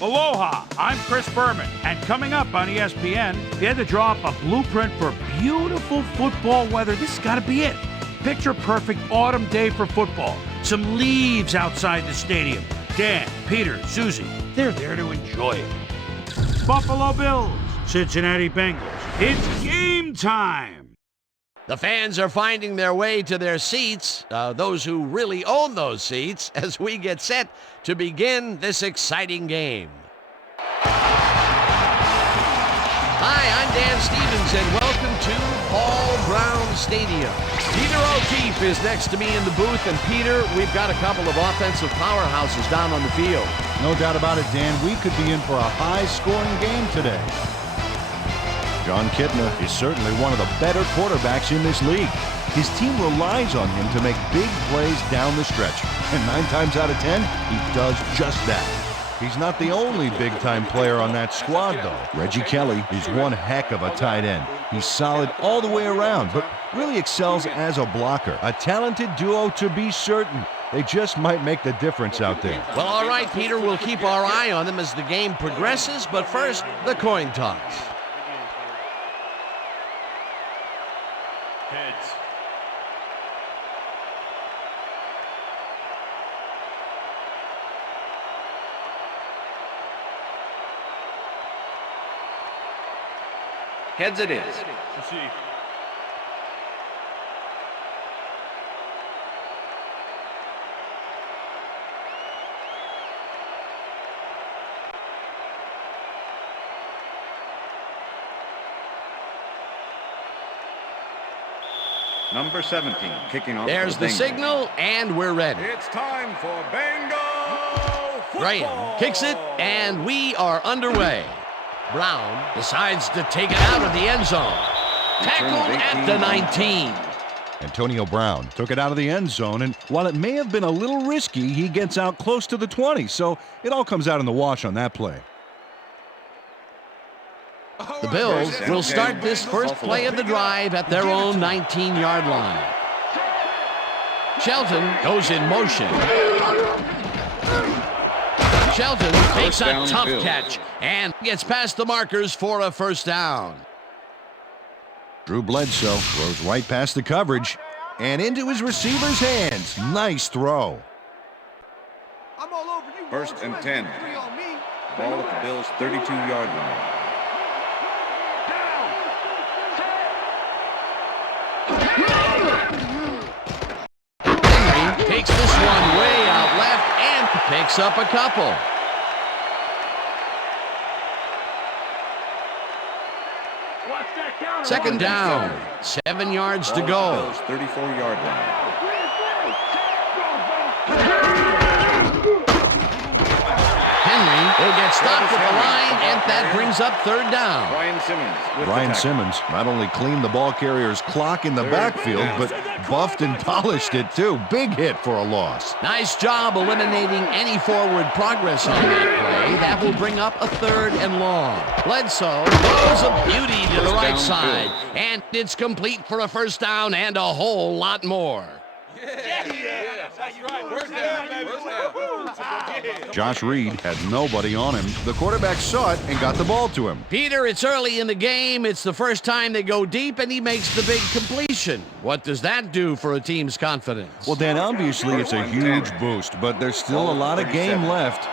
Aloha, I'm Chris Berman, and coming up on ESPN, they had to draw up a blueprint for beautiful football weather. This has got to be it. Picture perfect autumn day for football. Some leaves outside the stadium. Dan, Peter, Susie, they're there to enjoy it. Buffalo Bills, Cincinnati Bengals. It's game time. The fans are finding their way to their seats, those who really own those seats, as we get set to begin this exciting game. Hi, I'm Dan Stevens, and welcome to Paul Brown Stadium. Peter O'Keefe is next to me in the booth, and Peter, we've got a couple of offensive powerhouses down on the field. No doubt about it, Dan. We could be in for a high-scoring game today. John Kitna is certainly one of the better quarterbacks in this league. His team relies on him to make big plays down the stretch. And 9 times out of 10, he does just that. He's not the only big-time player on that squad, though. Reggie Kelly is one heck of a tight end. He's solid all the way around, but really excels as a blocker. A talented duo to be certain. They just might make the difference out there. Well, all right, Peter, we'll keep our eye on them as the game progresses, but first, the coin toss. Heads. Heads it is. Proceed. Number 17, kicking off. There's the signal, and we're ready. It's time for Bengal football. Graham kicks it, and we are underway. Brown decides to take it out of the end zone. Tackled at the 19. Antonio Brown took it out of the end zone, and while it may have been a little risky, he gets out close to the 20, so it all comes out in the wash on that play. The Bills will start this first play of the drive at their own 19-yard line. Shelton goes in motion. Shelton makes a tough catch and gets past the markers for a first down. Drew Bledsoe throws right past the coverage and into his receiver's hands. Nice throw. First and 10. Ball at the Bills' 32-yard line. Henry takes this one way out left and picks up a couple. Second down, 7 yards to go. Bills' 34-yard line. Henry will get stopped at the line, and that brings up third down. Brian Simmons Not only cleaned the ball carrier's clock in the backfield, but buffed and polished it too. Big hit for a loss. Nice job eliminating any forward progress on that play. That will bring up a third and long. Bledsoe throws a beauty to the right side, and it's complete for a first down and a whole lot more. Josh Reed had nobody on him. The quarterback saw it and got the ball to him. Peter, it's early in the game. It's the first time they go deep, and he makes the big completion. What does that do for a team's confidence? Well, Dan, obviously it's a huge boost, but there's still a lot of game left.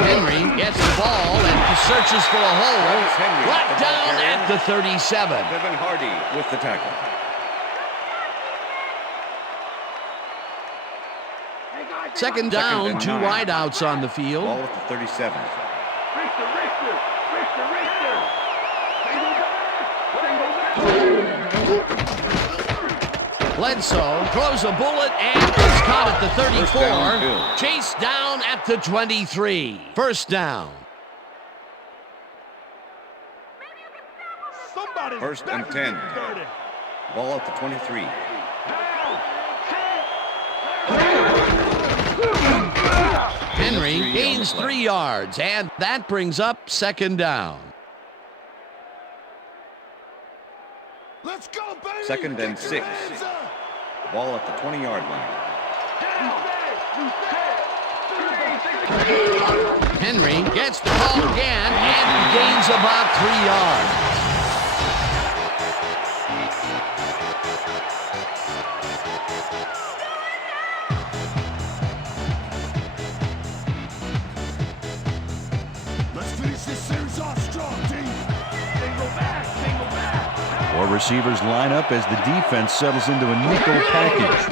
Henry gets the ball and searches for a hole. Brought down at the 37. Devin Hardy with the tackle. Second down, 2 wideouts on the field. Ball at the 37. Bledsoe throws a bullet and is caught at the 34. Chased down at the 23. First down. First and 10. Ball at the 23. Henry gains 3 yards, and that brings up second down. Let's go, baby. Second and 6. Ball at the 20-yard line. Henry gets the call again and gains about 3 yards. Let's finish this series off strong, team. Single back. Four receivers line up as the defense settles into a nickel package.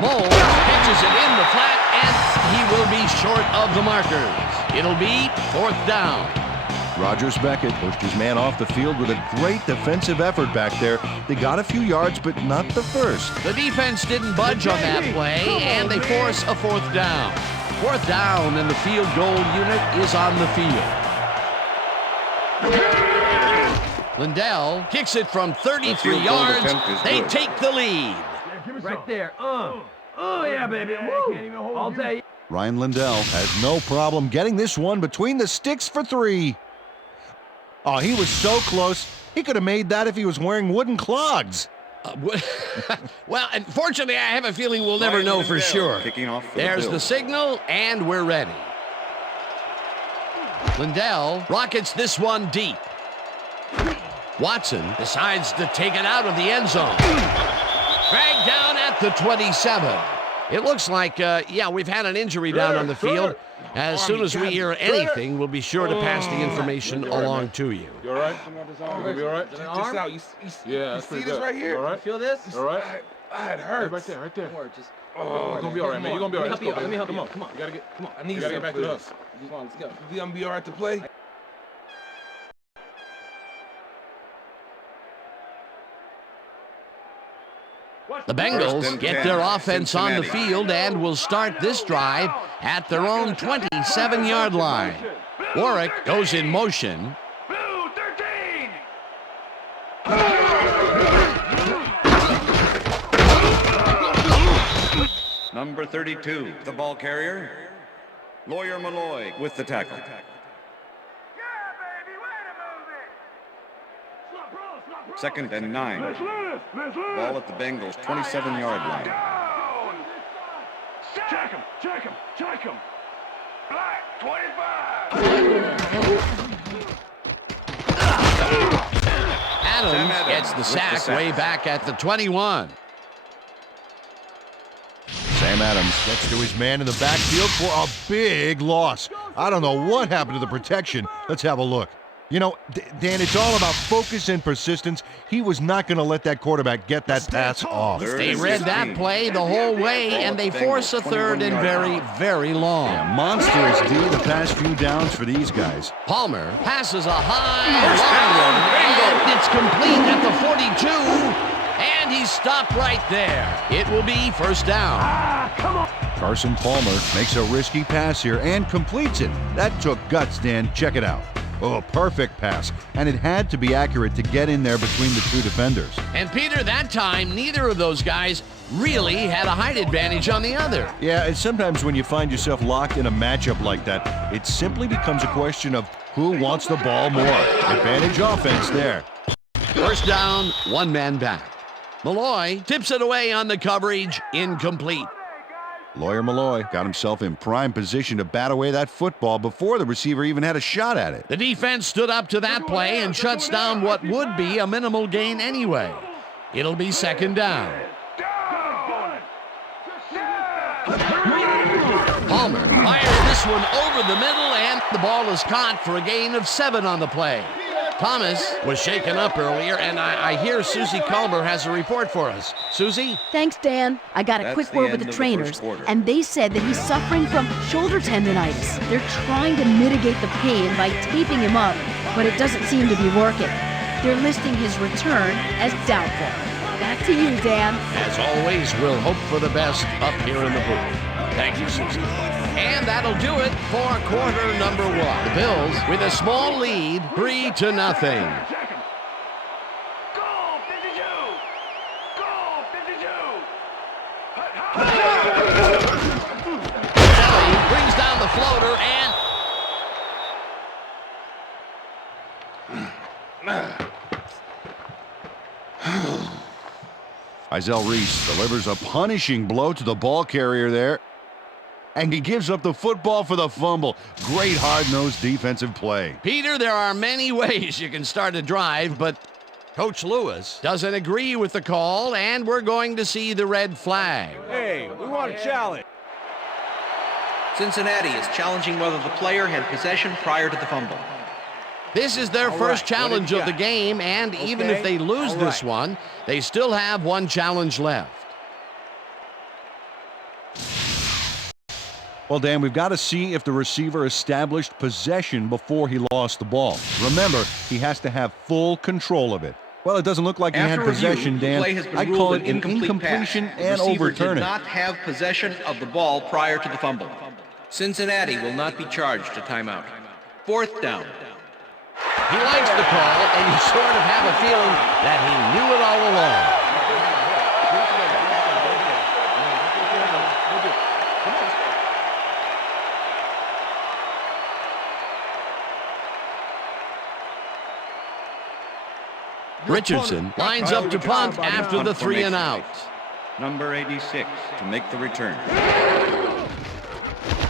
Moles pitches it in the flat, and he will be short of the markers. It'll be 4th down. Rogers Beckett pushed his man off the field with a great defensive effort back there. They got a few yards, but not the first. The defense didn't budge on that play, and they force a 4th down. 4th down, and the field goal unit is on the field. Lindell kicks it from 33 yards. They take the lead. Right there. Oh, yeah, baby. Woo. All day. Ryan Lindell has no problem getting this one between the sticks for 3. Oh, he was so close. He could have made that if he was wearing wooden clogs. Well, unfortunately, I have a feeling we'll never know for sure. Kicking off for There's the the signal, and we're ready. Lindell rockets this one deep. Watson decides to take it out of the end zone. Dragged down at the 27. It looks like, we've had an injury down on the field. As soon as we hear anything, we'll be sure to pass the information along to you. You all right? You gonna be all right? Just out. You see this right here? All right? Feel this? All right? It hurts. Right there, right there. Don't worry, just. You're gonna be all right, man. You're gonna be all right. Let me help you. Come on. Come on. You gotta get. Come on. I need You gotta some, get back to us. Come on, let's go. You gonna be all right to play? The Bengals get their offense on the field and will start this drive at their own 27-yard line. Warwick goes in motion. Blue 13. Number 32, the ball carrier. Lawyer Malloy with the tackle. Second and 9. Ball at the Bengals' 27-yard line. Check him. Black 25. Adams gets the sack way back at the 21. Sam Adams gets to his man in the backfield for a big loss. I don't know what happened to the protection. Let's have a look. You know, Dan, it's all about focus and persistence. He was not going to let that quarterback get that pass off. They read that play the whole way, and they force a 3rd and very, very long. Yeah, monstrous D the past few downs for these guys. Palmer passes a high long one, and it's complete at the 42, and he's stopped right there. It will be 1st down. Carson Palmer makes a risky pass here and completes it. That took guts, Dan. Check it out. Oh, perfect pass. And it had to be accurate to get in there between the two defenders. And Peter, that time, neither of those guys really had a height advantage on the other. Yeah, and sometimes when you find yourself locked in a matchup like that, it simply becomes a question of who wants the ball more. Advantage offense there. 1st down, 1 man back. Malloy tips it away on the coverage, incomplete. Lawyer Malloy got himself in prime position to bat away that football before the receiver even had a shot at it. The defense stood up to that play and shuts down what would be a minimal gain anyway. It'll be 2nd down. Palmer fires this one over the middle, and the ball is caught for a gain of 7 on the play. Thomas was shaken up earlier, and I hear Susie Culber has a report for us. Susie? Thanks, Dan. I got a That's quick the word with end the of the trainers, first quarter. and they said that he's suffering from shoulder tendonitis. They're trying to mitigate the pain by taping him up, but it doesn't seem to be working. They're listing his return as doubtful. Back to you, Dan. As always, we'll hope for the best up here in the booth. Thank you, Susie. And that'll do it for quarter number 1. The Bills with a small lead, 3-0. Goal 52. Goal 52. Kelly brings down the floater, and Izell Reese delivers a punishing blow to the ball carrier there. And he gives up the football for the fumble. Great hard-nosed defensive play. Peter, there are many ways you can start a drive, but Coach Lewis doesn't agree with the call, and we're going to see the red flag. Hey, we want a challenge. Cincinnati is challenging whether the player had possession prior to the fumble. This is their first challenge of the game, and even if they lose this one, they still have one challenge left. Well, Dan, we've got to see if the receiver established possession before he lost the ball. Remember, he has to have full control of it. Well, it doesn't look like he had possession, Dan. I call it an incompletion and overturning. Did not have possession of the ball prior to the fumble. Cincinnati will not be charged a timeout. 4th down. He likes the call, and you sort of have a feeling that he knew it all along. Richardson lines up to punt after the 3 and out. Number 86 to make the return.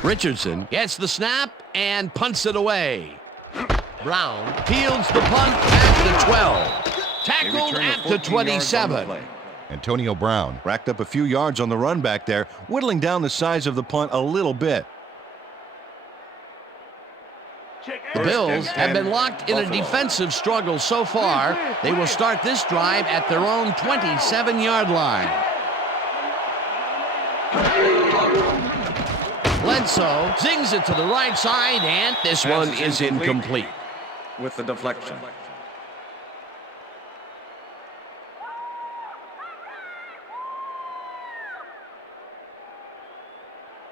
Richardson gets the snap and punts it away. Brown fields the punt at the 12. Tackled at the 27. Antonio Brown racked up a few yards on the run back there, whittling down the size of the punt a little bit. The Bills have been locked in a defensive struggle so far. They will start this drive at their own 27-yard line. Bledsoe zings it to the right side, and this one is incomplete. With the deflection.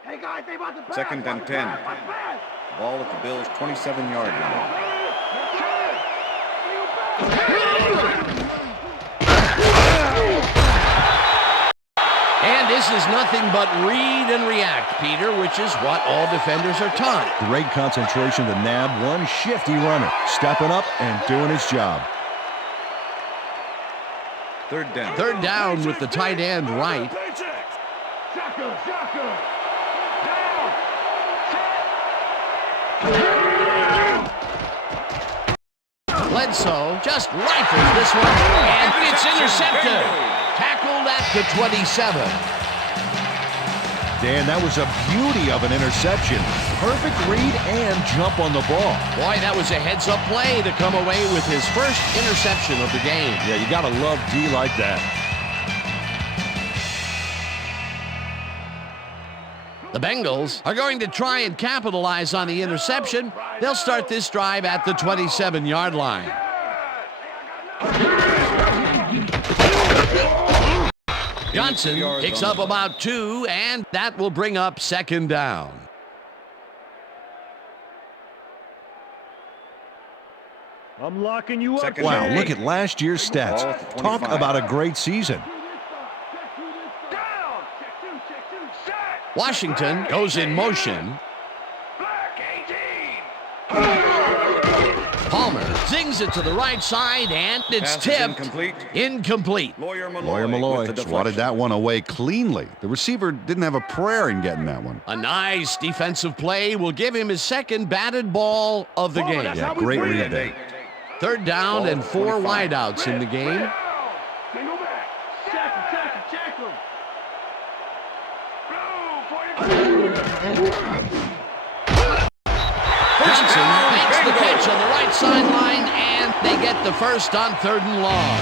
Hey guys, they about to pass. 2nd and 10. Ball at the Bills' 27-yard line. And this is nothing but read and react, Peter, which is what all defenders are taught. Great concentration to nab one shifty runner, stepping up and doing his job. 3rd down. 3rd down with the tight end right. Bledsoe just rifles this one, and it's intercepted. Tackled at the 27. Dan, that was a beauty of an interception. Perfect read and jump on the ball. Boy, that was a heads-up play to come away with his first interception of the game. Yeah, you got to love D like that. The Bengals are going to try and capitalize on the interception. They'll start this drive at the 27-yard line. Johnson picks up about 2, and that will bring up 2nd down. I'm locking you up. Wow, look at last year's stats. Talk about a great season. Washington goes in motion. Palmer zings it to the right side, and it's tipped. Incomplete. Lawyer Malloy swatted that one away cleanly. The receiver didn't have a prayer in getting that one. A nice defensive play will give him his 2nd batted ball of the game. Yeah, great read there. 3rd down and 4 wideouts in the game. Johnson makes the catch on the right sideline, and they get the first on 3rd and long.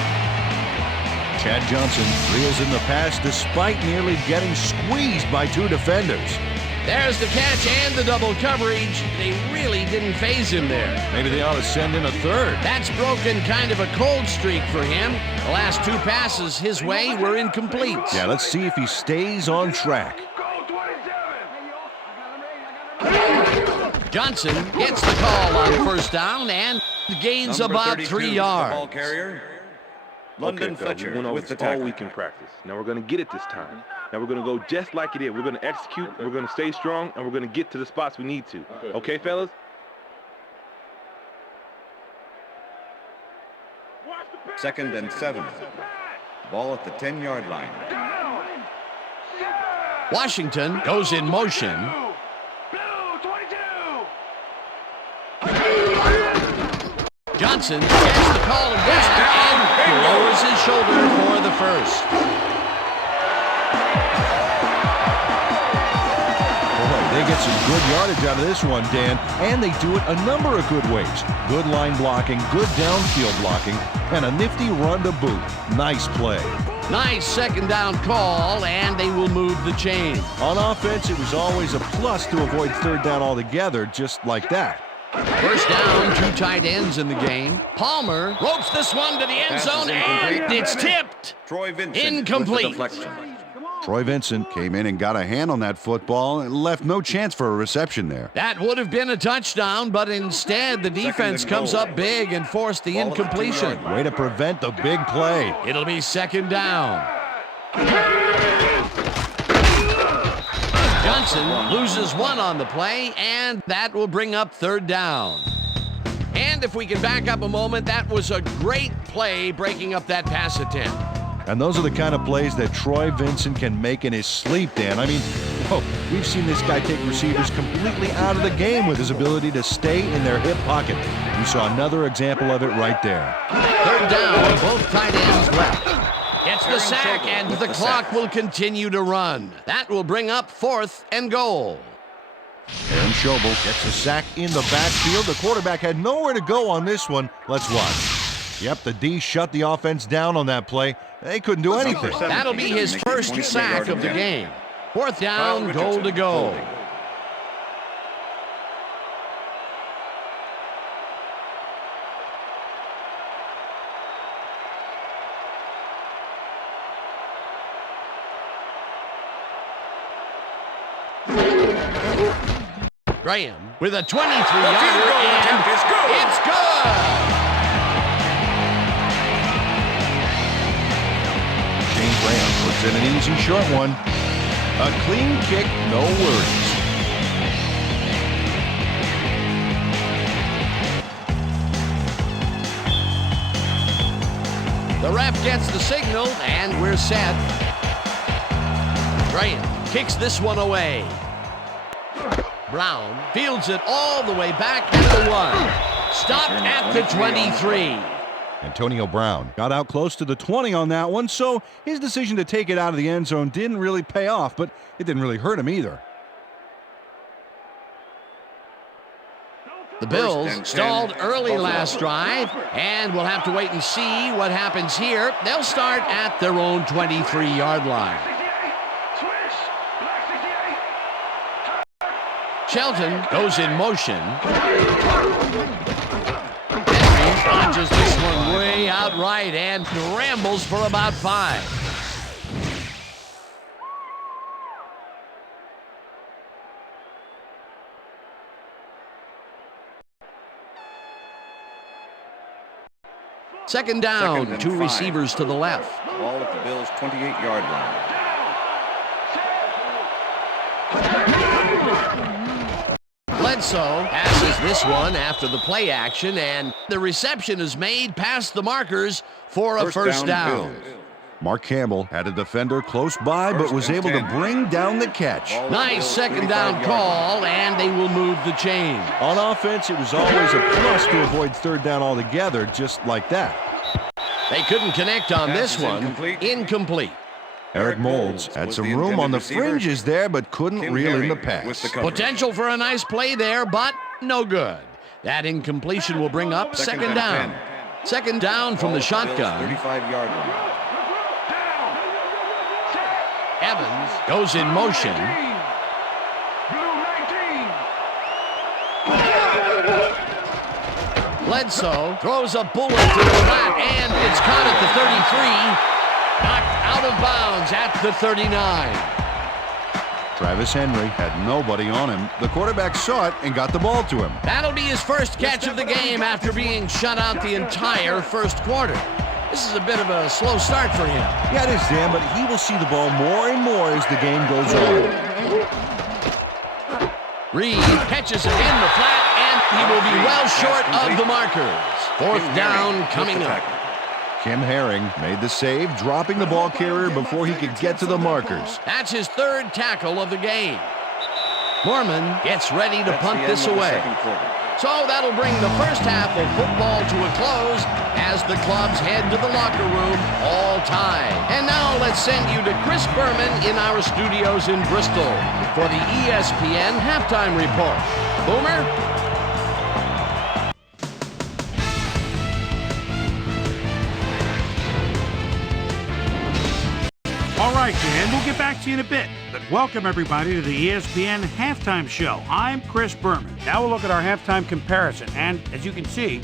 Chad Johnson reels in the pass despite nearly getting squeezed by 2 defenders. There's the catch and the double coverage. They really didn't phase him there. Maybe they ought to send in a 3rd. That's broken kind of a cold streak for him. The last 2 passes his way were incomplete. Yeah, let's see if he stays on track. Johnson gets the call on 1st down and gains about 3 yards. Ball carrier. London Fletcher we went over with the this all tackle. week in practice. Now we're going to get it this time. Now we're going to go just like it is. We're going to execute, we're going to stay strong, and we're going to get to the spots we need to. Okay, fellas? Second and 7. Ball at the 10-yard line. Washington goes in motion. Johnson gets the call again and lowers his shoulder for the first. Boy, they get some good yardage out of this one, Dan, and they do it a number of good ways. Good line blocking, good downfield blocking, and a nifty run to boot. Nice play. Nice second down call, and they will move the chain. On offense, it was always a plus to avoid third down altogether, just like that. First down, 2 tight ends in the game. Palmer ropes this one to the end zone, and it's tipped. Troy Vincent Incomplete. with the deflection. Troy Vincent came in and got a hand on that football and left no chance for a reception there. That would have been a touchdown, but instead the defense comes up big and forced the incompletion. Way to prevent the big play. It'll be second down. Johnson loses 1 on the play, and that will bring up third down. And if we can back up a moment, that was a great play breaking up that pass attempt. And those are the kind of plays that Troy Vincent can make in his sleep, Dan. I mean, we've seen this guy take receivers completely out of the game with his ability to stay in their hip pocket. We saw another example of it right there. Third down, both tight ends left. Gets the sack, and the clock will continue to run. That will bring up 4th and goal. Aaron Schobel gets a sack in the backfield. The quarterback had nowhere to go on this one. Let's watch. Yep, the D shut the offense down on that play. They couldn't do anything. That'll be his first sack of the game. 4th down, goal to go. Graham with a 23-yarder, and it's good! Graham puts in an easy short one. A clean kick, no worries. The ref gets the signal, and we're set. Graham kicks this one away. Brown fields it all the way back to the 1. Stopped at the 23. Antonio Brown got out close to the 20 on that one, so his decision to take it out of the end zone didn't really pay off, but it didn't really hurt him either. The Bills stalled early last drive, and we'll have to wait and see what happens here. They'll start at their own 23-yard line. Shelton goes in motion. Launches this one way out right and rambles for about 5. Second down, 2 receivers to the left. Ball at the Bills' 28-yard line. Bledsoe passes this one after the play action, and the reception is made past the markers for a first down. Mark Campbell had a defender close by, but was able to bring down the catch. Nice second down call, and they will move the chain. On offense, it was always a plus to avoid third down altogether, just like that. They couldn't connect on this one. Incomplete. Eric Moulds had some room on the fringes there, but couldn't reel in the pass. Potential for a nice play there, but no good. That incompletion will bring up second down. Second down from the shotgun. 35-yard line. Evans goes in motion. Bledsoe throws a bullet to the flat, and it's caught at the 33. Knocked out of bounds at the 39. Travis Henry had nobody on him. The quarterback saw it and got the ball to him. That'll be his first catch of the game after being shut out the entire first quarter. This is a bit of a slow start for him. Yeah, it is, Dan, but he will see the ball more and more as the game goes on. Reed catches it in the flat, and he will be well short of the markers. Fourth down coming up. Kim Herring made the save, dropping the ball carrier before he could get to the markers. That's his third tackle of the game. Mormon gets ready to punt this away. So that'll bring the first half of football to a close as the clubs head to the locker room, all tied. And now let's send you to Chris Berman in our studios in Bristol for the ESPN halftime report. Boomer? All right, Dan, we'll get back to you in a bit. But welcome, everybody, to the ESPN Halftime Show. I'm Chris Berman. Now we'll look at our halftime comparison. And as you can see,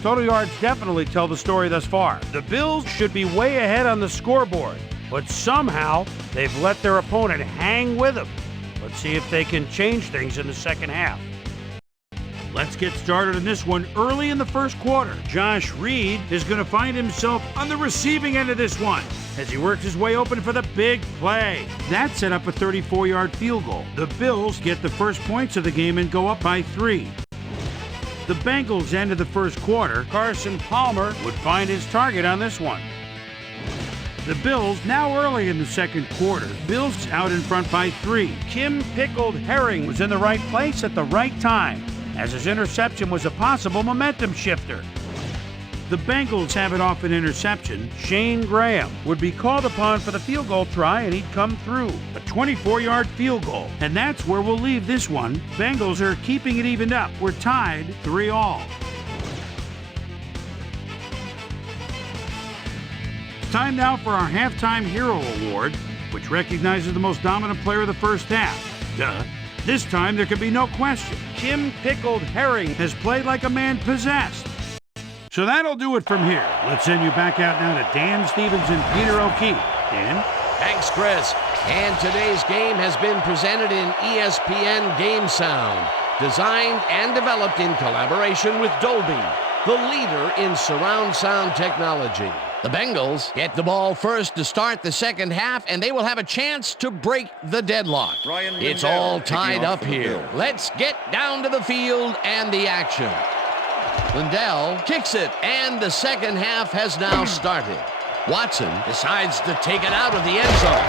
total yards definitely tell the story thus far. The Bills should be way ahead on the scoreboard, but somehow they've let their opponent hang with them. Let's see if they can change things in the second half. Let's get started in this one early in the first quarter. Josh Reed is going to find himself on the receiving end of this one as he works his way open for the big play. That set up a 34-yard field goal. The Bills get the first points of the game and go up by 3. The Bengals ended the first quarter. Carson Palmer would find his target on this one. The Bills now early in the second quarter. Bills out in front by 3. Kim Pickled Herring was in the right place at the right time, as his interception was a possible momentum shifter. The Bengals have it off an interception. Shane Graham would be called upon for the field goal try, and he'd come through. A 24-yard field goal. And that's where we'll leave this one. Bengals are keeping it evened up. We're tied 3-3. It's time now for our Halftime Hero Award, which recognizes the most dominant player of the first half. Duh. This time there can be no question. Kim Pickled Herring has played like a man possessed. So that'll do it from here. Let's send you back out now to Dan Stevens and Peter O'Keefe. Dan? Thanks, Chris. And today's game has been presented in ESPN Game Sound, designed and developed in collaboration with Dolby, the leader in surround sound technology. The Bengals get the ball first to start the second half, and they will have a chance to break the deadlock. It's all tied up here. Let's get down to the field and the action. Lindell kicks it, and the second half has now started. Watson decides to take it out of the end zone.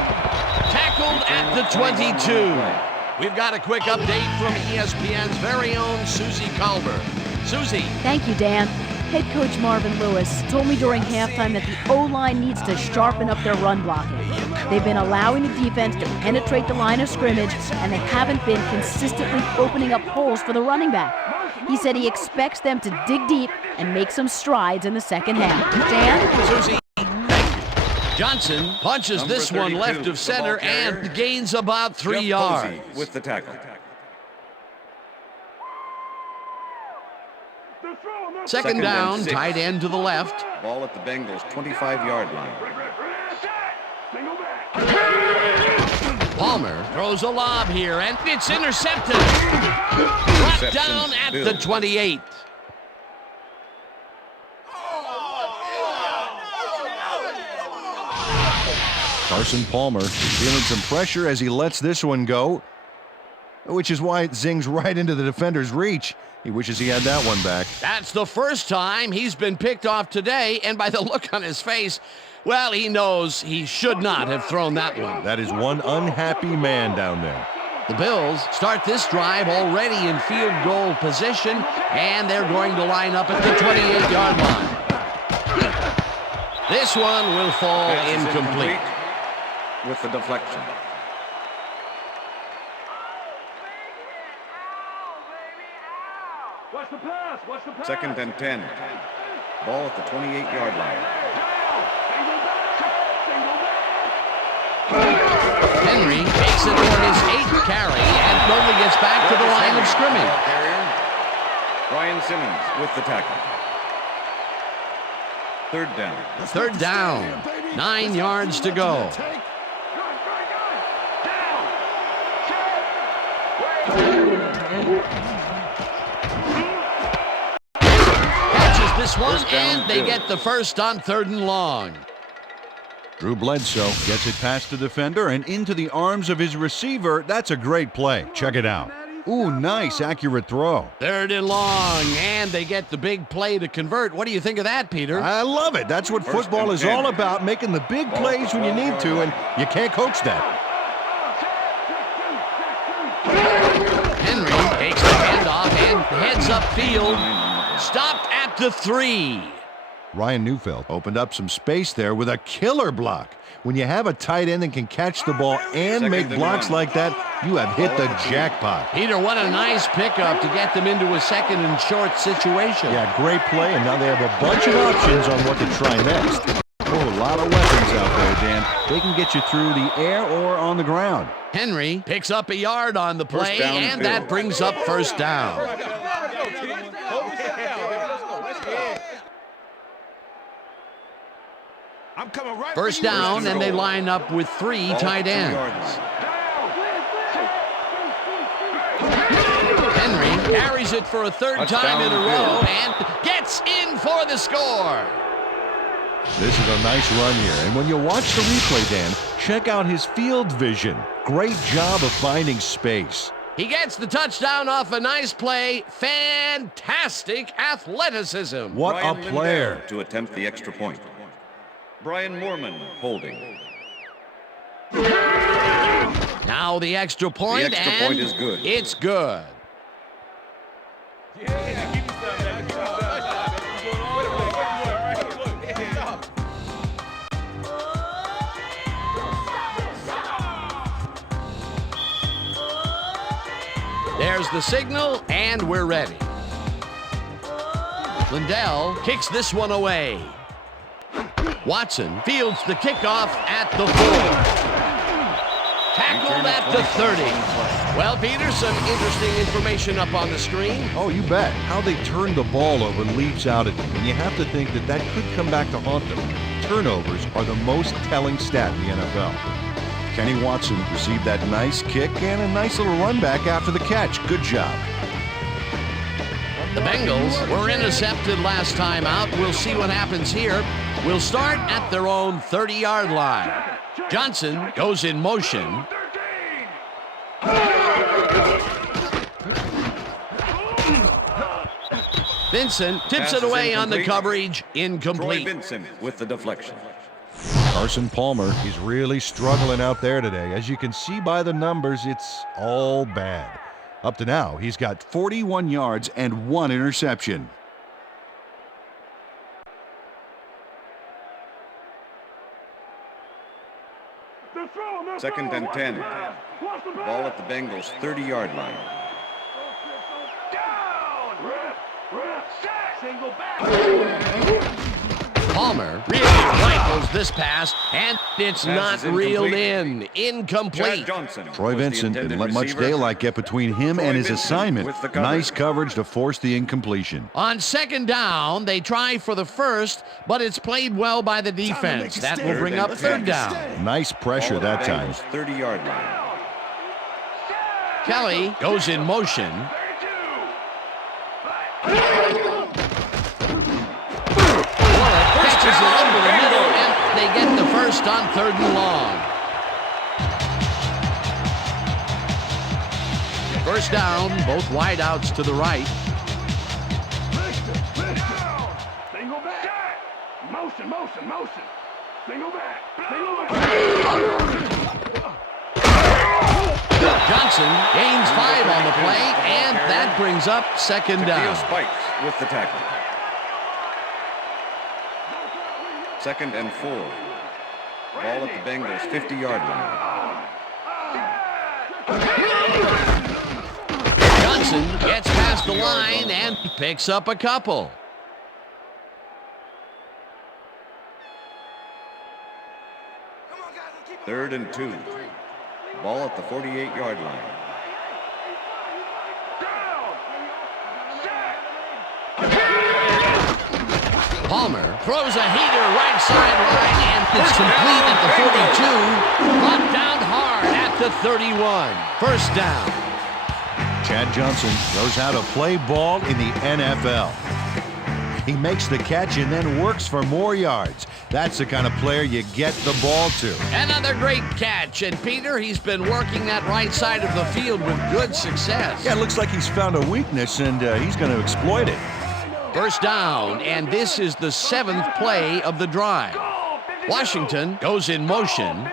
Tackled at the 22. We've got a quick update from ESPN's very own Susie Calver. Susie. Thank you, Dan. Head coach Marvin Lewis told me during halftime that the O-line needs to sharpen up their run blocking. They've been allowing the defense to penetrate the line of scrimmage, and they haven't been consistently opening up holes for the running back. He said he expects them to dig deep and make some strides in the second half. Dan? Susie, thank you. Johnson punches this one left of center and gains about 3 yards. With the tackle. Second down, tight end to the left. Ball at the Bengals' 25-yard line. Palmer throws a lob here, and it's intercepted. Brought down at the 28. Carson Palmer is feeling some pressure as he lets this one go, which is why it zings right into the defender's reach. He wishes he had that one back. That's the first time he's been picked off today, and by the look on his face, well, he knows he should not have thrown that one. That is one unhappy man down there. The Bills start this drive already in field goal position, and they're going to line up at the 28-yard line. This one will fall incomplete. With the deflection. Second and 10. Ball at the 28-yard line. Henry takes it for his 8th carry and only gets back to the line of scrimmage. Ryan Simmons with the tackle. Third down. Third down. 9 yards to go. Catches this one, and they get the first on 3rd and long. Drew Bledsoe gets it past the defender and into the arms of his receiver. That's a great play. Check it out. Ooh, nice, accurate throw. 3rd and long, and they get the big play to convert. What do you think of that, Peter? I love it. That's what football is all about, making the big plays when you need to, and you can't coach that. Henry takes the handoff and heads upfield. Stopped at the 3. Ryan Neufeld opened up some space there with a killer block. When you have a tight end that can catch the ball and make blocks like that, you have hit the jackpot. Peter, what a nice pickup to get them into a 2nd and short situation. Yeah, great play, and now they have a bunch of options on what to try next. Oh, a lot of weapons out there, Dan. They can get you through the air or on the ground. Henry picks up a yard on the play, and that brings up 1st down. First down, and they line up with 3 tight ends. Henry carries it for a 3rd time in a row and gets in for the score. This is a nice run here, and when you watch the replay, Dan, check out his field vision. Great job of finding space. He gets the touchdown off a nice play. Fantastic athleticism. What a player. Lindell to attempt the extra point. Brian Moorman holding. Now the extra point, The extra point is good. It's good. There's the signal, and we're ready. Lindell kicks this one away. Watson fields the kickoff at the 4. Tackled at the 30. Well, Peter, some interesting information up on the screen. Oh, you bet. How they turned the ball over leaps out at you, and you have to think that that could come back to haunt them. Turnovers are the most telling stat in the NFL. Kenny Watson received that nice kick and a nice little run back after the catch. Good job. The Bengals were intercepted last time out. We'll see what happens here. We'll start at their own 30-yard line. Johnson goes in motion. Vincent tips it away on the coverage. Incomplete. Troy Vincent with the deflection. Carson Palmer is really struggling out there today. As you can see by the numbers, it's all bad. Up to now, he's got 41 yards and 1 interception. Second and 10. Ball at the Bengals' 30-yard line. Palmer really rifles this pass, and it's not reeled in. Incomplete. Troy Vincent didn't let much daylight get between him and his assignment. Nice coverage to force the incompletion. On 2nd down, they try for the 1st, but it's played well by the defense. That will bring up 3rd down. Nice pressure that time. 30-yard line. Kelly goes in motion. Catches it over the middle, and they get the 1st on 3rd and long. 1st down, both wideouts to the right. Single back. Motion. Single back. Johnson gains 5 on the play, and that brings up 2nd down. Spikes with the tackle. 2nd and 4. Ball at the Bengals' 50-yard line. Johnson gets past the line and picks up a couple. Third and 2. Ball at the 48-yard line. Palmer throws a heater right sideline, and it's complete at the 42. Brought down hard at the 31. 1st down. Chad Johnson knows how to play ball in the NFL. He makes the catch and then works for more yards. That's the kind of player you get the ball to. Another great catch, and Peter, he's been working that right side of the field with good success. Yeah, it looks like he's found a weakness, and he's going to exploit it. First down, and this is the 7th play of the drive. Washington goes in motion.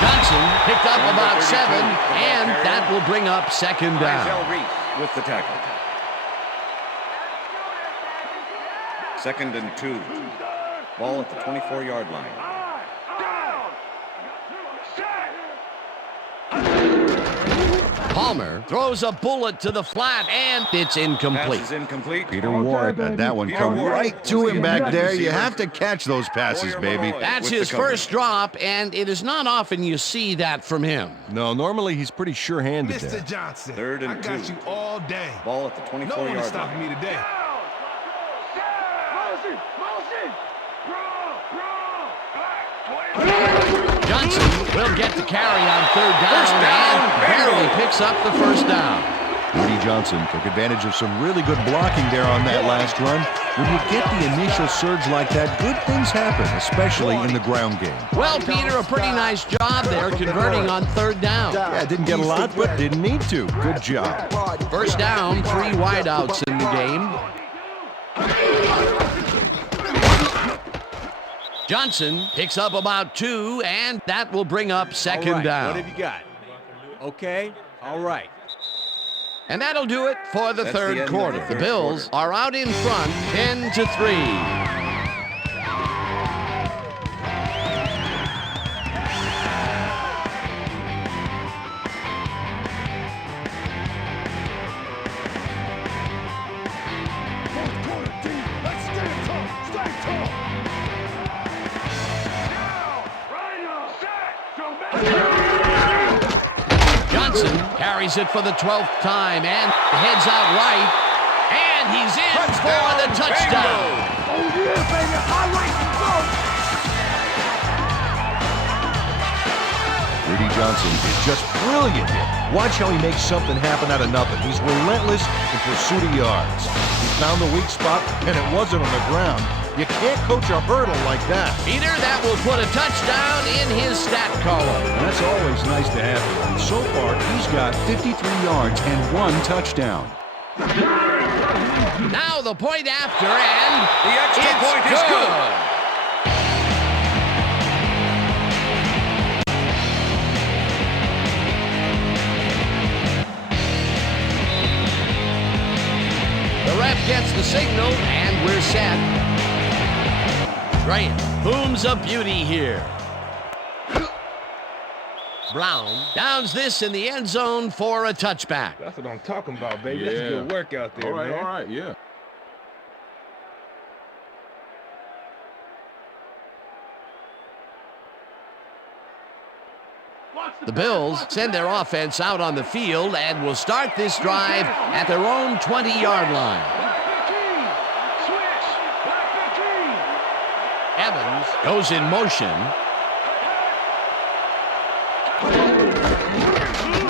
Johnson picked up about 7, and that will bring up second down. With the tackle. 2nd and 2. Ball at the 24-yard line. Palmer throws a bullet to the flat, and it's incomplete. Pass is incomplete. Peter Ward had that one come right to him back there. You have to catch those passes, baby. That's his first drop, and it is not often you see that from him. No, normally he's pretty sure-handed there. Mr. Johnson, 3rd and 2. I got you all day. Ball at the 24-yard line. No one is stopping me today. Johnson will get the carry on 3rd down, and barely picks up the first down. Rudy Johnson took advantage of some really good blocking there on that last run. When you get the initial surge like that, good things happen, especially in the ground game. Well, Peter, a pretty nice job there converting on 3rd down. Yeah, didn't get a lot, but didn't need to. Good job. First down, 3 wideouts in the game. Johnson picks up about 2, and that will bring up second down. What have you got? Okay, all right. And that'll do it for the third quarter. The Bills are out in front, 10-3. Johnson carries it for the 12th time and heads out right, and he's in for the touchdown. Oh, yeah, baby. I like to go. Rudy Johnson is just brilliant here. Watch how he makes something happen out of nothing. He's relentless in pursuit of yards. He found the weak spot, and it wasn't on the ground. You can't coach a hurdle like that. Peter, that will put a touchdown in his stat column. That's always nice to have. And so far, he's got 53 yards and 1 touchdown. Now the point after, and the extra point is good. The ref gets the signal, and we're set. Bryant booms a beauty here. Brown downs this in the end zone for a touchback. That's what I'm talking about, baby. That's a good work out there, man. All right, yeah. The Bills send their offense out on the field and will start this drive at their own 20-yard line. Evans goes in motion.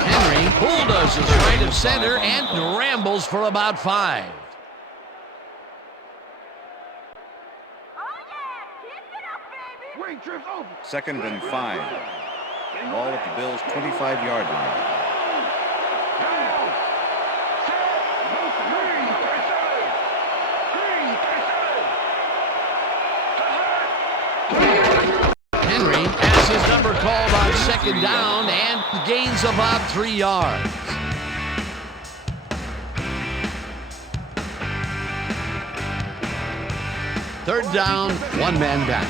Henry bulldozes right of center and rambles for about 5. Second and 5. Ball at the Bills' 25-yard line. Henry has his number called on second down and gains about 3 yards. Third down, 1 man down.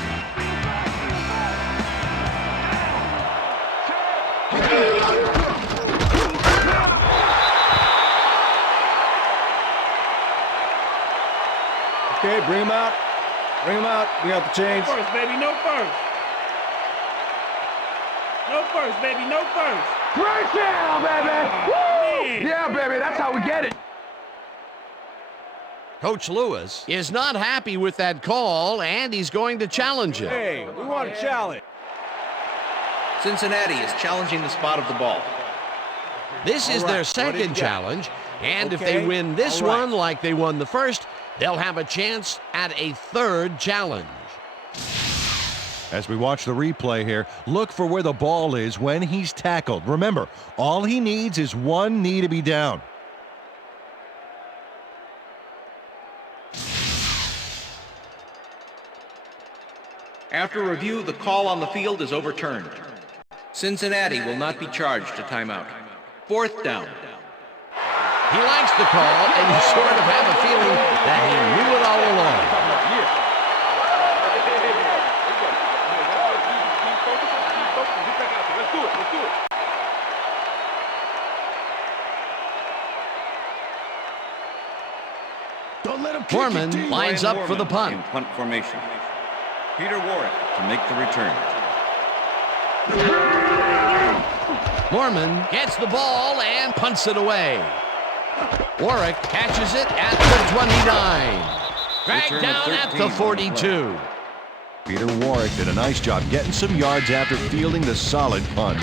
Okay, bring him out. Bring him out. We got the chains. No first, baby. No first. No first, baby. No first. First down, baby. Woo! Yeah, baby. That's how we get it. Coach Lewis is not happy with that call, and he's going to challenge it. Hey, we want to challenge. Cincinnati is challenging the spot of the ball. This is their second challenge, And if they win this one like they won the first, they'll have a chance at a third challenge. As we watch the replay here, look for where the ball is when he's tackled. Remember, all he needs is one knee to be down. After review, the call on the field is overturned. Cincinnati will not be charged a timeout. 4th down. He likes the call, and you sort of have a feeling that he knew it all along. Foreman lines up for the punt. In punt formation. Peter Warwick to make the return. Foreman gets the ball and punts it away. Warwick catches it at the 29. Dragged down at the 42. Peter Warwick did a nice job getting some yards after fielding the solid punt.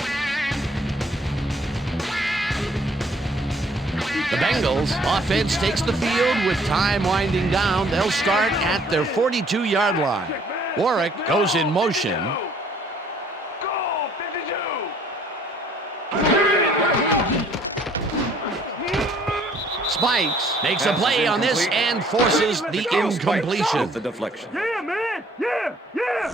The Bengals offense takes the field with time winding down. They'll start at their 42-yard line. Warwick goes in motion. Spikes makes a play on this and forces the incompletion. The deflection. Yeah, man. Yeah.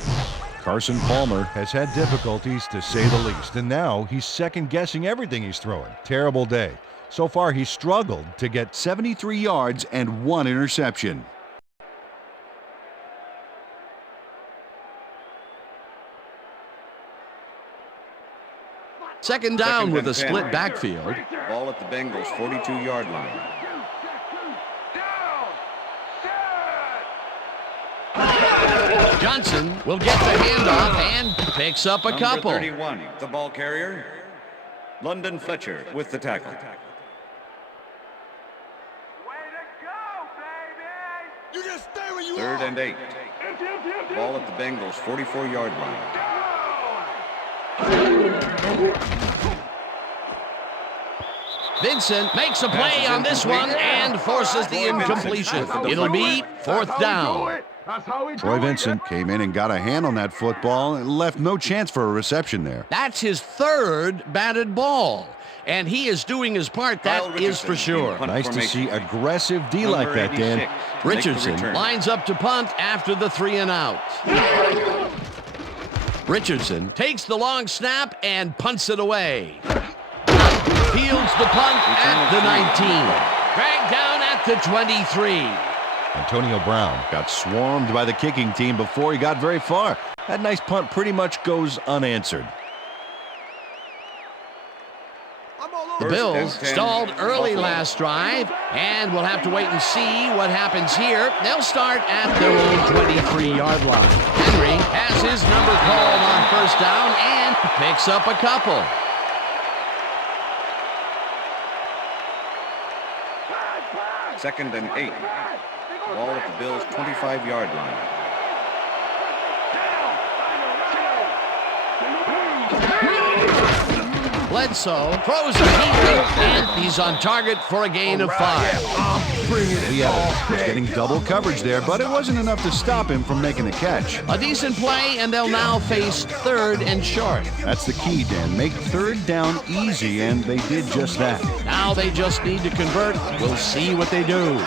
Carson Palmer has had difficulties, to say the least, and now he's second-guessing everything he's throwing. Terrible day. So far, he's struggled to get 73 yards and 1 interception. Second down with a split backfield. Ball at the Bengals' 42-yard line. Johnson will get the handoff and picks up a couple. Number 31, the ball carrier. London Fletcher with the tackle. You can stay where you 3rd are. and 8. Ball at the Bengals' 44-yard line. Vincent makes a play on this one and forces the incompletion. It'll be 4th down. Troy Vincent came in and got a hand on that football and left no chance for a reception there. That's his 3rd batted ball, and he is doing his part, that is for sure. Nice to see aggressive D like that, Dan. Richardson lines up to punt after the 3 and out. Richardson takes the long snap and punts it away. Fields the punt at the 19. Dragged down at the 23. Antonio Brown got swarmed by the kicking team before he got very far. That nice punt pretty much goes unanswered. The Bills stalled early last drive, and we'll have to wait and see what happens here. They'll start at their own 23-yard line. Henry has his number called on 1st down and picks up a couple. Second and 8. Ball at the Bills' 25-yard line. Bledsoe throws a heat, and he's on target for a gain of 5. Lee Evans was getting double coverage there, but it wasn't enough to stop him from making the catch. A decent play, and they'll now face 3rd and short. That's the key, Dan. Make 3rd down easy, and they did just that. Now they just need to convert. We'll see what they do.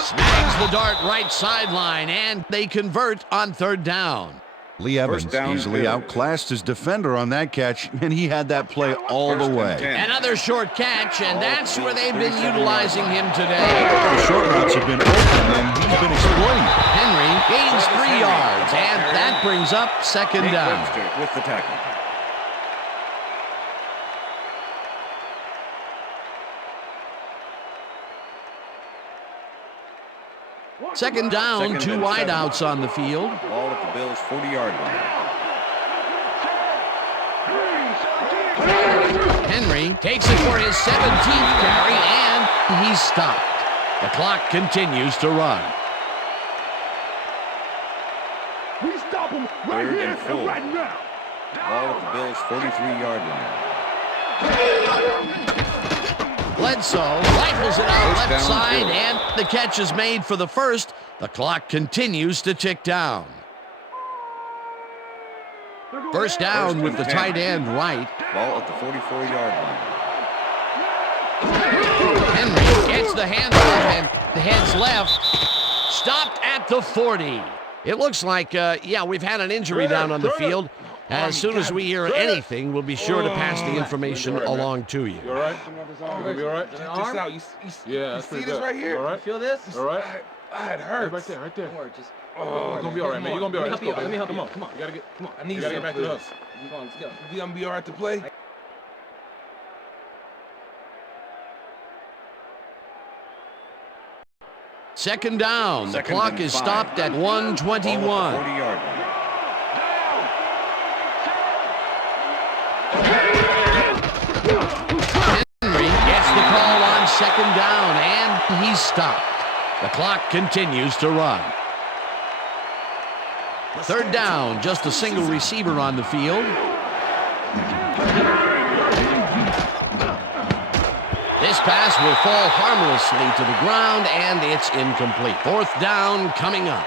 Snags the dart right sideline, and they convert on 3rd down. Lee Evans easily outclassed his defender on that catch, and he had that play all the way. Another short catch, and that's where they've been utilizing him today. The short routes have been open, and he's been exploiting it. Henry gains 3 yards, and that brings up 2nd down. Webster with the tackle. Second down, 2 wideouts on the field. Ball at the Bills' 40-yard line. Henry takes it for his 17th carry, and he's stopped. The clock continues to run. We stop him right here and right now. Ball at the Bills' 43-yard line. Bledsoe rifles it out First left down, side, Bills. and the catch is made for the first. The clock continues to tick down. First down First with and the 10. tight end right. Ball at the 44-yard line. Henry gets the handoff and the heads left. Stopped at the 40. It looks like, we've had an injury down on the field. As soon as we hear anything, we'll be sure to pass the information along to you. You all right? You gonna be all right? Just out. You see this right here? All right. Feel this? All right. It hurts. Right there, right there. Don't worry, just. You're gonna be all right, man. You're gonna be all right. Let's go, Let me help baby. you. Come on. You gotta get. Come on. I You need gotta you. get back to the house. Come on, let's go. You gonna be all right to play? Second down. The Second clock and is 5. stopped at Ball at the 1:21. 40-yard line. Henry gets the call on second down, and he's stopped. The clock continues to run. Third down, just a single receiver on the field. This pass will fall harmlessly to the ground, and it's incomplete. Fourth down coming up.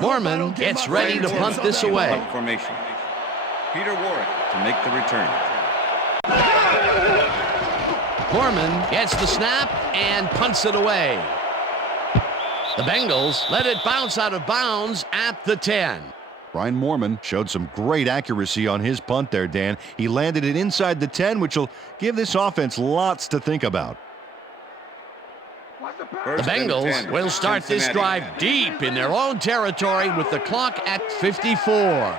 Mormon gets ready to punt this away. Punt formation. Peter Warwick to make the return. Mormon gets the snap and punts it away. The Bengals let it bounce out of bounds at the 10. Brian Mormon showed some great accuracy on his punt there, Dan. He landed it inside the 10, which will give this offense lots to think about. The Bengals will start this drive deep in their own territory with the clock at 54.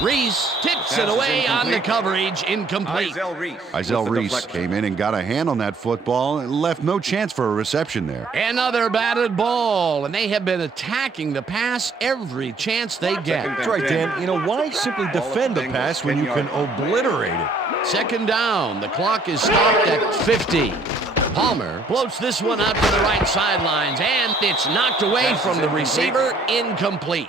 Reese tips it away on the coverage, incomplete. Izell Reese came in and got a hand on that football and left no chance for a reception there. Another batted ball, and they have been attacking the pass every chance they get. That's right, Dan. You know, why simply defend the pass when you can obliterate it? Second down. The clock is stopped at 50. Palmer floats this one out to the right sidelines, and it's knocked away from the receiver, incomplete.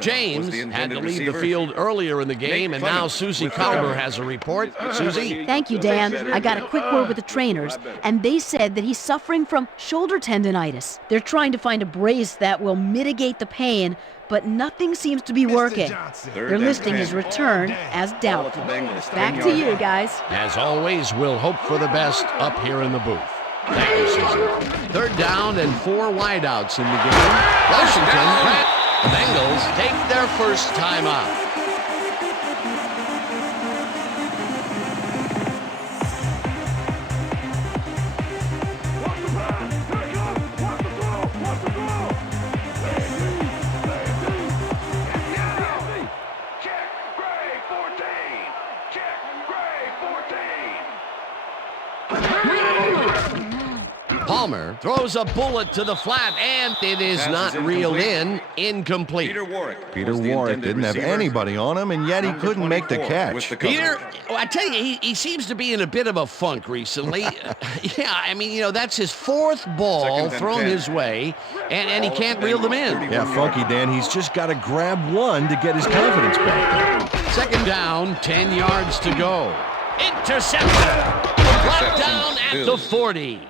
James had to leave the field earlier in the game, and now Susie Carver has a report. Susie? Thank you, Dan. I got a quick word with the trainers, and they said that he's suffering from shoulder tendonitis. They're trying to find a brace that will mitigate the pain, but nothing seems to be working. They're listing his return as doubtful. Back to you, guys. As always, we'll hope for the best up here in the booth. Thank you, Susan. Third down and 4 wideouts in the game. Washington, the Bengals take their first timeout. Palmer throws a bullet to the flat, and it is not reeled in. Incomplete. Peter Warwick didn't have anybody on him, and yet he couldn't make the catch. Peter, I tell you, he seems to be in a bit of a funk recently. Yeah, I mean, you know, that's his 4th ball thrown his way, and he can't reel them in. Yeah, funky, Dan. He's just got to grab one to get his confidence back. Second down, 10 yards to go. Interception. Brought down at the 40.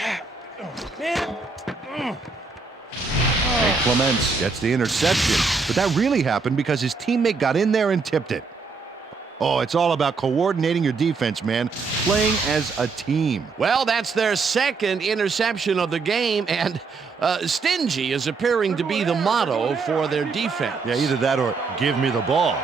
And Clements gets the interception, but that really happened because his teammate got in there and tipped it. Oh, it's all about coordinating your defense, man. Playing as a team. Well, that's their second interception of the game, and stingy is appearing to be the motto for their defense. Yeah, either that or give me the ball.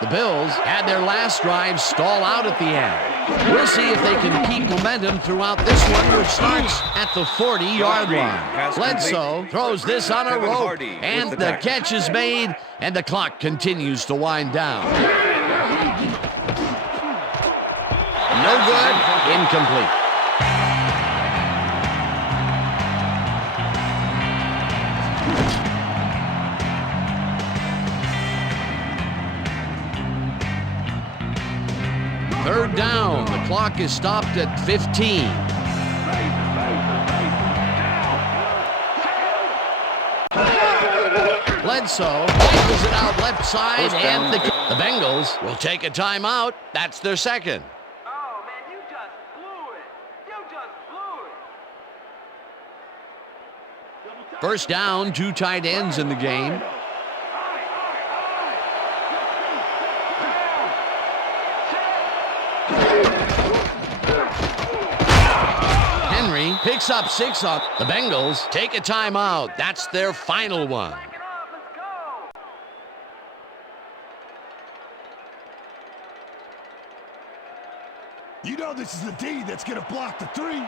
The Bills had their last drive stall out at the end. We'll see if they can keep momentum throughout this one, which starts at the 40-yard line. Bledsoe throws this on a rope, and the catch is made, and the clock continues to wind down. No good, incomplete. clock is stopped at 15. Bledsoe rifles it out left side, and the Bengals will take a timeout. That's their second. Oh, man, you just blew it. You just blew it. First down, 2 tight ends in the game. Henry picks up 6 on the Bengals. Take a timeout. That's their final one. You know this is the D that's going to block the 3.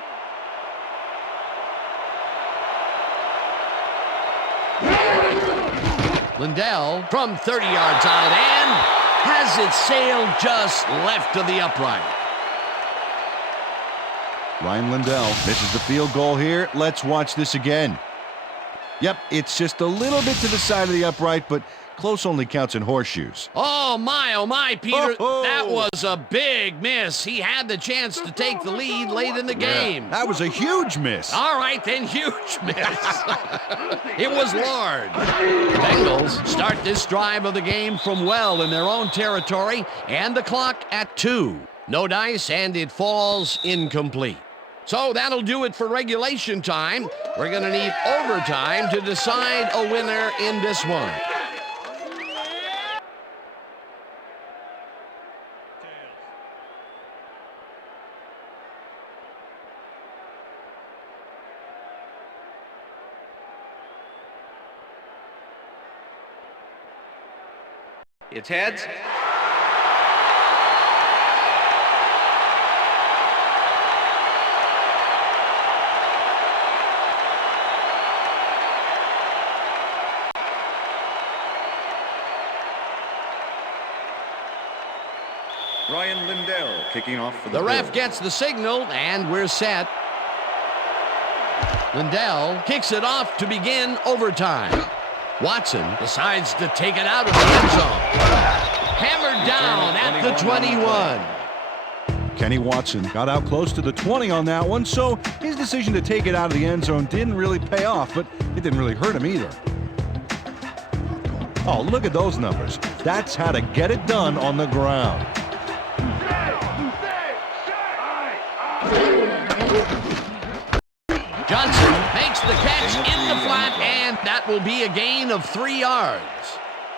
Lindell from 30 yards out and has it sailed just left of the upright. Ryan Lindell misses the field goal here. Let's watch this again. Yep, it's just a little bit to the side of the upright, but close only counts in horseshoes. Oh, my, Peter. Oh. That was a big miss. He had the chance to take the lead late in the game. That was a huge miss. All right, then, huge miss. It was large. The Bengals start this drive of the game from well in their own territory, and the clock at 2. No dice, and it falls incomplete. So that'll do it for regulation time. We're going to need overtime to decide a winner in this one. It's heads. Ryan Lindell kicking off for The ref gets the signal, and we're set. Lindell kicks it off to begin overtime. Watson decides to take it out of the end zone. Hammered down at the 21. Kenny Watson got out close to the 20 on that one, so his decision to take it out of the end zone didn't really pay off, but it didn't really hurt him either. Oh, look at those numbers. That's how to get it done on the ground. Johnson makes the catch in the flat, and that will be a gain of 3 yards.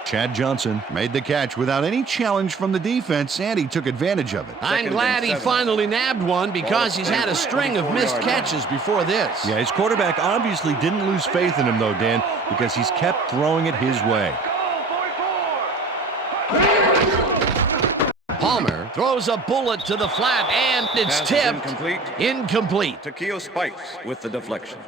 Chad Johnson made the catch without any challenge from the defense, and he took advantage of it. I'm glad he finally nabbed one because he's had a string of missed catches before this. Yeah, his quarterback obviously didn't lose faith in him, though, Dan, because he's kept throwing it his way. Palmer throws a bullet to the flat, and it's tipped. Incomplete. Takeo Spikes with the deflection.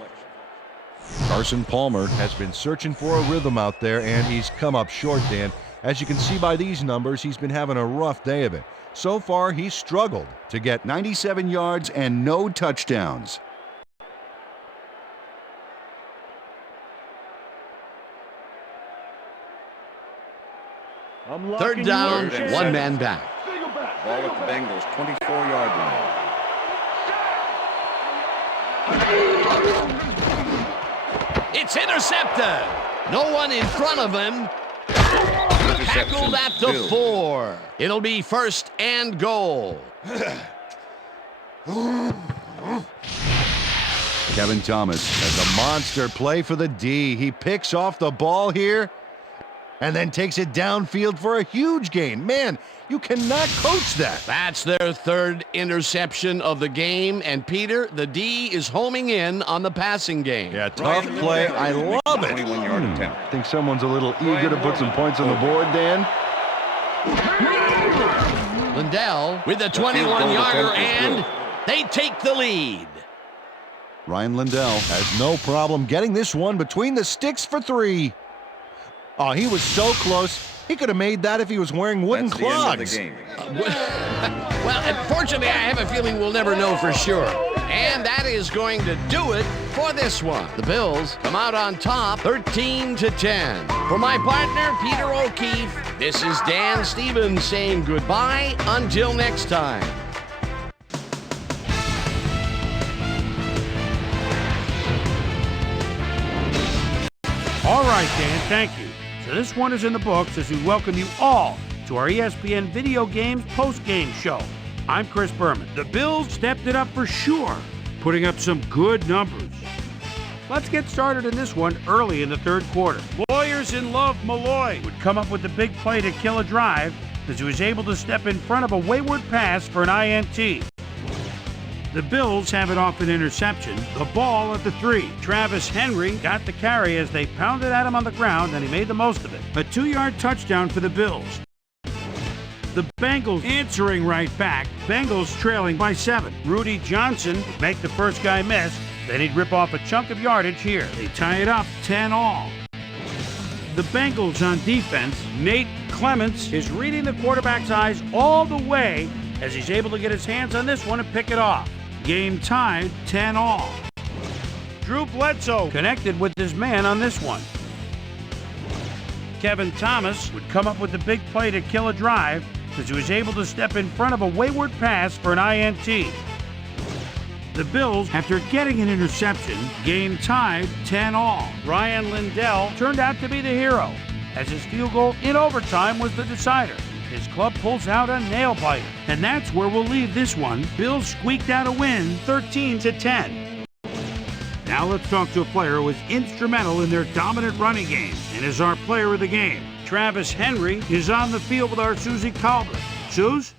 Carson Palmer has been searching for a rhythm out there, and he's come up short, Dan. As you can see by these numbers, he's been having a rough day of it. So far, he's struggled to get 97 yards and no touchdowns. Third down, 1 man back. Ball at the Bengals' 24-yard line. It's intercepted. No one in front of him. Tackled at the 4. It'll be 1st and goal. Kevin Thomas has a monster play for the D. He picks off the ball here and then takes it downfield for a huge gain. Man, you cannot coach that. That's their 3rd interception of the game, and Peter, the D is homing in on the passing game. Yeah, tough play. I love it. 21-yard attempt. I think someone's a little eager to put some points on the board, Dan. Lindell with a 21-yarder, and they take the lead. Ryan Lindell has no problem getting this one between the sticks for 3. Oh, he was so close. He could have made that if he was wearing wooden clogs. Well, unfortunately, I have a feeling we'll never know for sure. And that is going to do it for this one. The Bills come out on top, 13-10. For my partner, Peter O'Keefe, this is Dan Stevens saying goodbye until next time. All right, Dan, thank you. So this one is in the books as we welcome you all to our ESPN Video Games post-game show. I'm Chris Berman. The Bills stepped it up for sure, putting up some good numbers. Let's get started in this one early in the third quarter. Lawyers in love Malloy would come up with the big play to kill a drive as he was able to step in front of a wayward pass for an INT. The Bills have it off an interception. The ball at the 3. Travis Henry got the carry as they pounded at him on the ground, and he made the most of it. A 2-yard touchdown for the Bills. The Bengals answering right back. Bengals trailing by 7. Rudy Johnson would make the first guy miss. Then he'd rip off a chunk of yardage here. They tie it up 10-all. The Bengals on defense. Nate Clements is reading the quarterback's eyes all the way as he's able to get his hands on this one and pick it off. Game tied 10-all. Drew Bledsoe connected with his man on this one. Kevin Thomas would come up with the big play to kill a drive as he was able to step in front of a wayward pass for an INT. The Bills, after getting an interception, game tied 10-all. Ryan Lindell turned out to be the hero as his field goal in overtime was the decider. His club pulls out a nail-biter, and that's where we'll leave this one. Bills squeaked out a win, 13-10. Now let's talk to a player who was instrumental in their dominant running game and is our player of the game. Travis Henry is on the field with our Susie Calvert. Suze?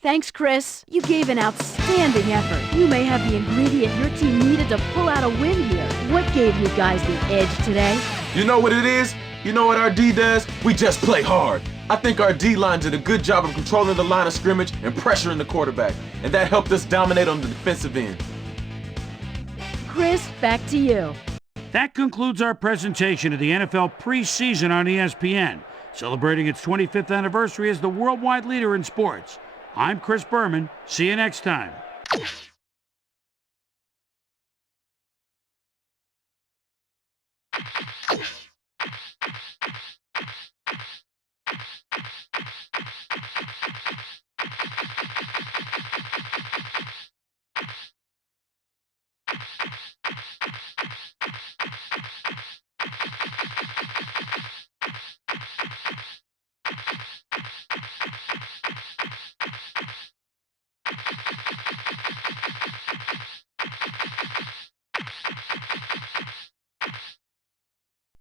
Thanks, Chris. You gave an outstanding effort. You may have the ingredient your team needed to pull out a win here. What gave you guys the edge today? You know what it is? You know what our D does? We just play hard. I think our D-line did a good job of controlling the line of scrimmage and pressuring the quarterback, and that helped us dominate on the defensive end. Chris, back to you. That concludes our presentation of the NFL preseason on ESPN, celebrating its 25th anniversary as the worldwide leader in sports. I'm Chris Berman. See you next time.